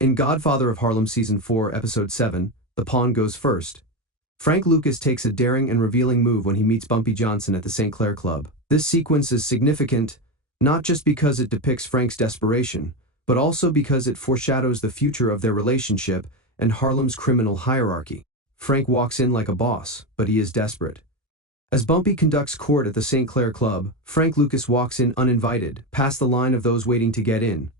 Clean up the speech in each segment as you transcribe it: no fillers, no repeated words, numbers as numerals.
In Godfather of Harlem Season 4, Episode 7, The Pawn Goes First, Frank Lucas takes a daring and revealing move when he meets Bumpy Johnson at the Clair Club. This sequence is significant, not just because it depicts Frank's desperation, but also because it foreshadows the future of their relationship and Harlem's criminal hierarchy. Frank walks in like a boss, but he is desperate. As Bumpy conducts court at the Clair Club, Frank Lucas walks in uninvited, past the line of those waiting to get in.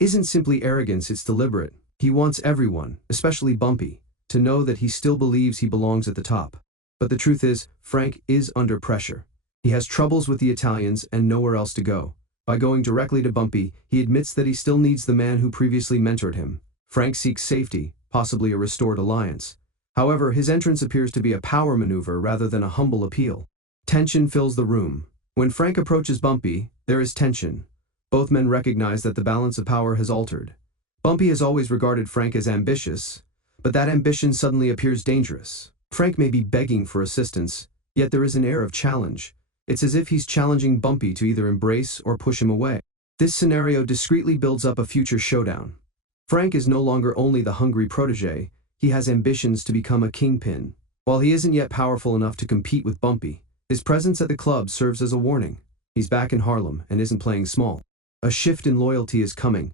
Isn't simply arrogance, it's deliberate. He wants everyone, especially Bumpy, to know that he still believes he belongs at the top. But the truth is, Frank is under pressure. He has troubles with the Italians and nowhere else to go. By going directly to Bumpy, he admits that he still needs the man who previously mentored him. Frank seeks safety, possibly a restored alliance. However, his entrance appears to be a power maneuver rather than a humble appeal. Tension fills the room. When Frank approaches Bumpy, there is tension. Both men recognize that the balance of power has altered. Bumpy has always regarded Frank as ambitious, but that ambition suddenly appears dangerous. Frank may be begging for assistance, yet there is an air of challenge. It's as if he's challenging Bumpy to either embrace or push him away. This scenario discreetly builds up a future showdown. Frank is no longer only the hungry protege, he has ambitions to become a kingpin. While he isn't yet powerful enough to compete with Bumpy, his presence at the club serves as a warning. He's back in Harlem and isn't playing small. A shift in loyalty is coming.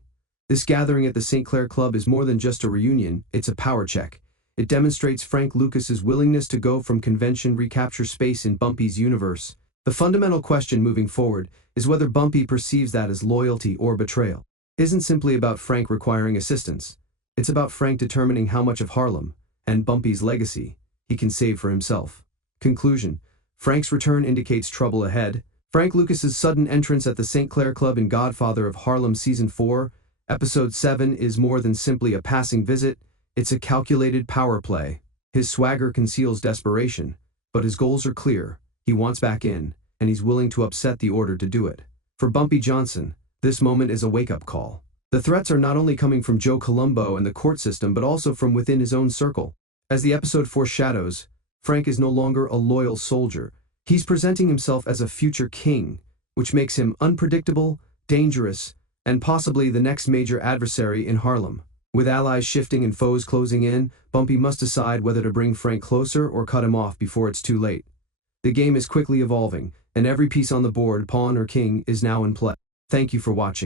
This gathering at the Clair Club is more than just a reunion, it's a power check. It demonstrates Frank Lucas's willingness to go from convention recapture space in Bumpy's universe. The fundamental question moving forward is whether Bumpy perceives that as loyalty or betrayal. It isn't simply about Frank requiring assistance. It's about Frank determining how much of Harlem, and Bumpy's legacy, he can save for himself. Conclusion: Frank's return indicates trouble ahead. Frank Lucas's sudden entrance at the Clair Club in Godfather of Harlem Season 4, Episode 7 is more than simply a passing visit, it's a calculated power play. His swagger conceals desperation, but his goals are clear. He wants back in, and he's willing to upset the order to do it. For Bumpy Johnson, this moment is a wake-up call. The threats are not only coming from Joe Colombo and the court system but also from within his own circle. As the episode foreshadows, Frank is no longer a loyal soldier. He's presenting himself as a future king, which makes him unpredictable, dangerous, and possibly the next major adversary in Harlem. With allies shifting and foes closing in, Bumpy must decide whether to bring Frank closer or cut him off before it's too late. The game is quickly evolving, and every piece on the board, pawn or king, is now in play. Thank you for watching.